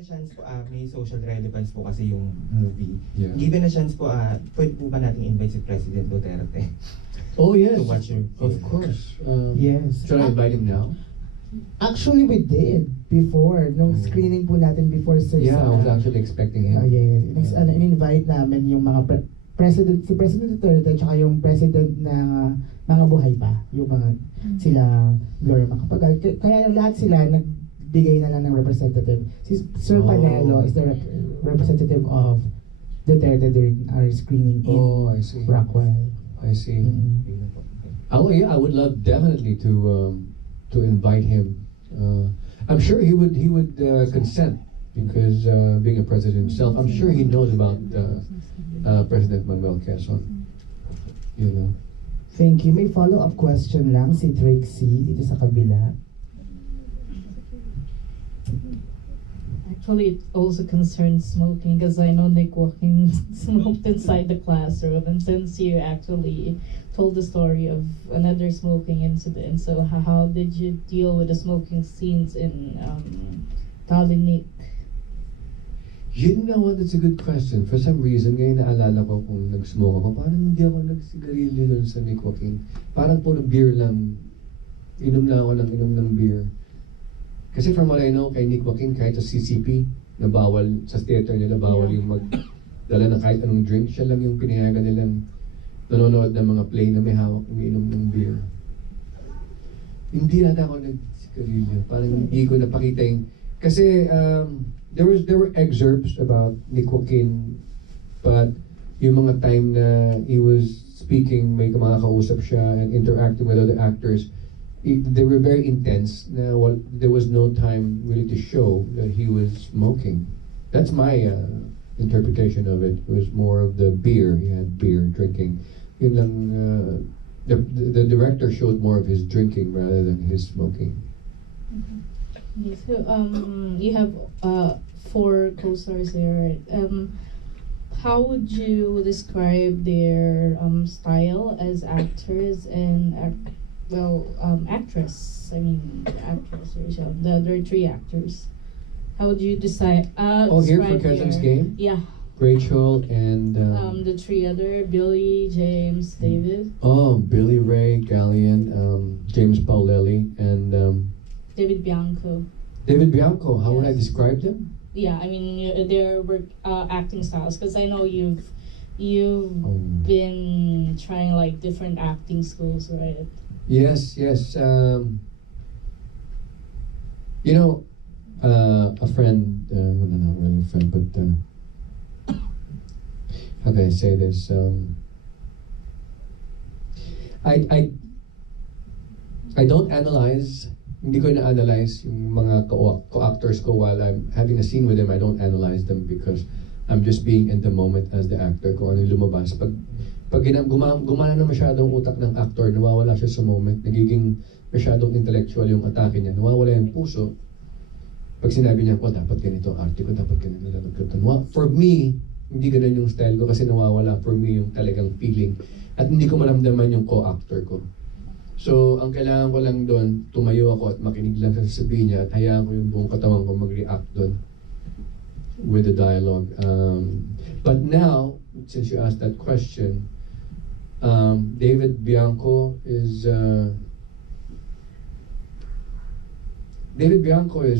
a chance po, may social relevance po kasi yung movie. Yeah. Given a chance po, pwede po ba natin invite si President Duterte? Oh yes, To watch your of film. course. Yes. Should I invite him now? Actually, we did before. Nung screening po natin before, sir. Yeah, I was sa, actually expecting him. yes. In-invite namin yung mga si President Duterte tsaka yung president ng mga buhay pa. Yung mga sila Gloria Macapagal. Kaya lahat sila nagbigay na lang ng representative. Si Sir Panelo is the representative of Duterte during our screening in Oh, I see. Rockwell. I see. Mm-hmm. Oh yeah, I would love definitely to invite him. I'm sure he would consent because being a president himself, I'm sure he knows about President Manuel Quezon. You know. Thank you. May follow-up question lang si Trixie dito sa kabila. Actually, it also concerns smoking because I know Nick Walking smoked inside the classroom, and since you actually told the story of another smoking incident, so how did you deal with the smoking scenes in Tallinn? You know what? That's a good question. For some reason, ngayon naalala ko kung nag-smoke ako, parang hindi ako nagsigarilyo doon sa Nick Joaquin. Parang puro beer lang. Inom lang ako ng beer. Kasi from what I know, kay Nick Joaquin, kahit sa CCP, na bawal, sa theater nila, bawal yung magdala ng kahit anong drink. Siya lang yung pinayagan nilang nanonood ng mga play na may hawak, umiinom ng beer. Hindi nata ako nagsigarilyo. Parang hindi ko napakita yung... Kasi there were excerpts about Nick Joaquin, but yung mga time na he was speaking, may mga kausap siya and interacting with other actors, they were very intense. There was no time really to show that he was smoking. That's my interpretation of it. It was more of the beer. He had beer drinking. Yun lang, the director showed more of his drinking rather than his smoking. Okay, so you have 4 co-stars there. How would you describe their style as actors and actress? I mean, actress, Rachel. The other 3 actors. How would you decide? Here for Quezon's game? Yeah. Rachel and... the 3 other, Billy, James, David. Oh, Billy Ray Gallion, James Paulelli, and... David Bianco. David Bianco, how would I describe them? Yeah, I mean their work acting styles, because I know you've been trying like different acting schools, right? Yes. You know, a friend, well, not really a friend, but how can I say this? I don't analyze. Hindi ko na-analyze yung mga co-actors ko while I'm having a scene with them. I don't analyze them because I'm just being in the moment as the actor kung ano yung lumabas. Pag gumana na masyadong utak ng actor, nawawala siya sa moment, nagiging masyadong intellectual yung atake niya, nawawala yung puso. Pag sinabi niya, dapat ganito, arte ko, dapat ganito, dapat ganito. For me, hindi ganun yung style ko kasi nawawala for me yung talagang feeling. At hindi ko maramdaman yung co-actor ko. So, ang kailangan ko lang doon, tumayo ako at makinig lang sa sasabihin niya at hayaan ko yung buong katawan ko mag-react doon with the dialogue. But now, since you asked that question, David Bianco is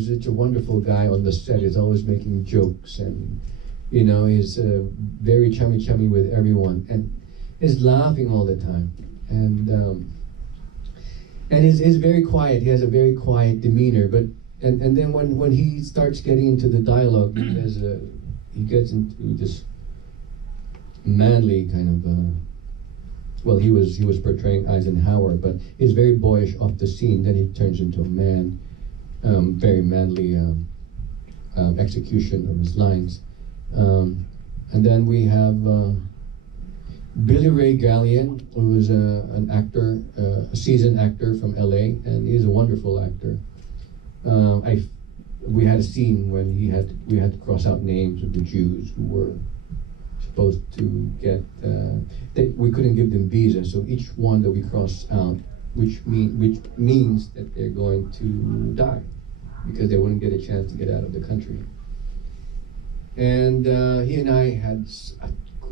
such a wonderful guy on the set. He's always making jokes and, you know, he's very chummy with everyone and is laughing all the time. And he's very quiet. He has a very quiet demeanor. But and then when he starts getting into the dialogue, he gets into this manly kind of. Well, he was portraying Eisenhower, but he's very boyish off the scene. Then he turns into a man, very manly execution of his lines. And then we have. Billy Ray Gallion, who is an actor, a seasoned actor from LA, and he's a wonderful actor. We had a scene when we had to cross out names of the Jews who were supposed to get. We couldn't give them visa, so each one that we crossed out, which means that they're going to die because they wouldn't get a chance to get out of the country. And he and I had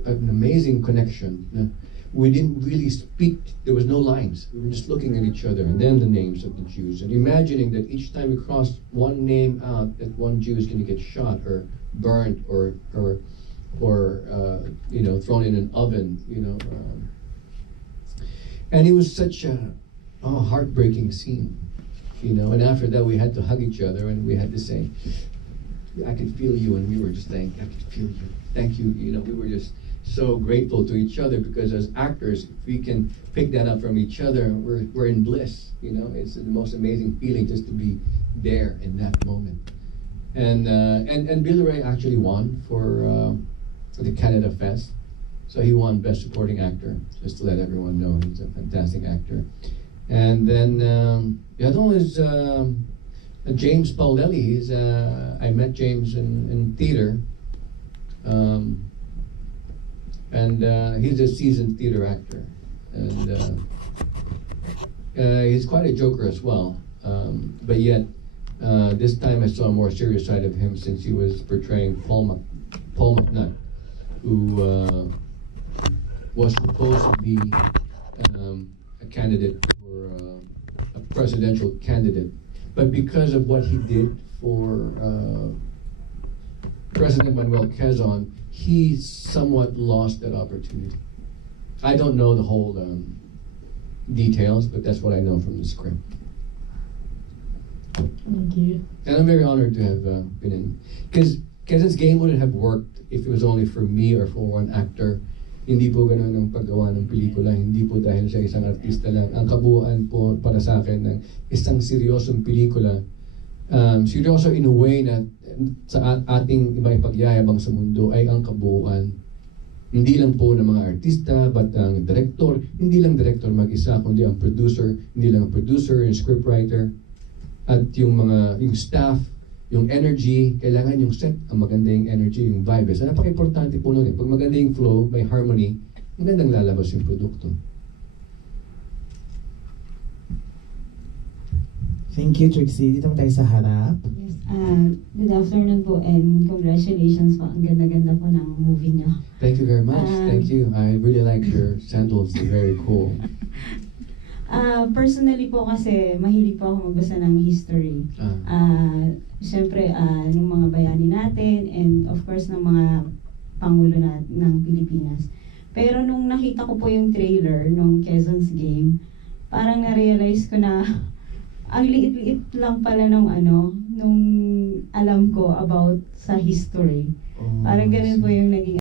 an amazing connection. We didn't really speak. There was no lines. We were just looking at each other, and then the names of the Jews, and imagining that each time we crossed one name out, that one Jew is going to get shot or burnt or thrown in an oven. And it was such a heartbreaking scene. And after that we had to hug each other, and we had to say, I could feel you, and we were just saying, I could feel you. Thank you. We were just so grateful to each other, because as actors, if we can pick that up from each other, we're in bliss. It's the most amazing feeling just to be there in that moment. And Bill Ray actually won for the Canada Fest. So he won Best Supporting Actor, just to let everyone know he's a fantastic actor. And then the other one is James Paulelli. I met James in theater. And he's a seasoned theater actor, and he's quite a joker as well. But yet, this time I saw a more serious side of him, since he was portraying Paul McNutt, who was supposed to be a candidate for a presidential candidate, but because of what he did for President Manuel Quezon, he somewhat lost that opportunity. I don't know the whole details, but that's what I know from the script. Thank you. And I'm very honored to have been in. Because Quezon's Game wouldn't have worked if it was only for me or for one actor. Hindi po ganun ang paggawa ng pelikula. Hindi po dahil sa isang artista lang. Ang kabuuan po para sa akin ng isang seryosong pelikula. Seryoso in a way na sa ating ipagyayabang sa mundo ay ang kabuuan. Hindi lang po ng mga artista, but ang director, hindi lang director mag-isa, kundi ang producer, hindi lang ang producer, yung scriptwriter, at yung staff, yung energy, kailangan yung set, ang maganda yung energy, yung vibe. So napaka-importante po nun. Pag maganda yung flow, may harmony, magandang lalabas yung produkto. Thank you, Trixie. Dito mo tayo sa harap. Yes, good afternoon po, and congratulations po. Ang ganda-ganda po ng movie niyo. Thank you very much. Thank you. I really like your sandals. They're very cool. Personally po kasi, mahilig po ako magbasa ng history. Siyempre, ng mga bayani natin, and of course, ng mga pangulo ng Pilipinas. Pero nung nakita ko po yung trailer nung Quezon's Game, parang na-realize ko na ang liit-liit lang pala nung alam ko about sa history. Parang ganun po yung naging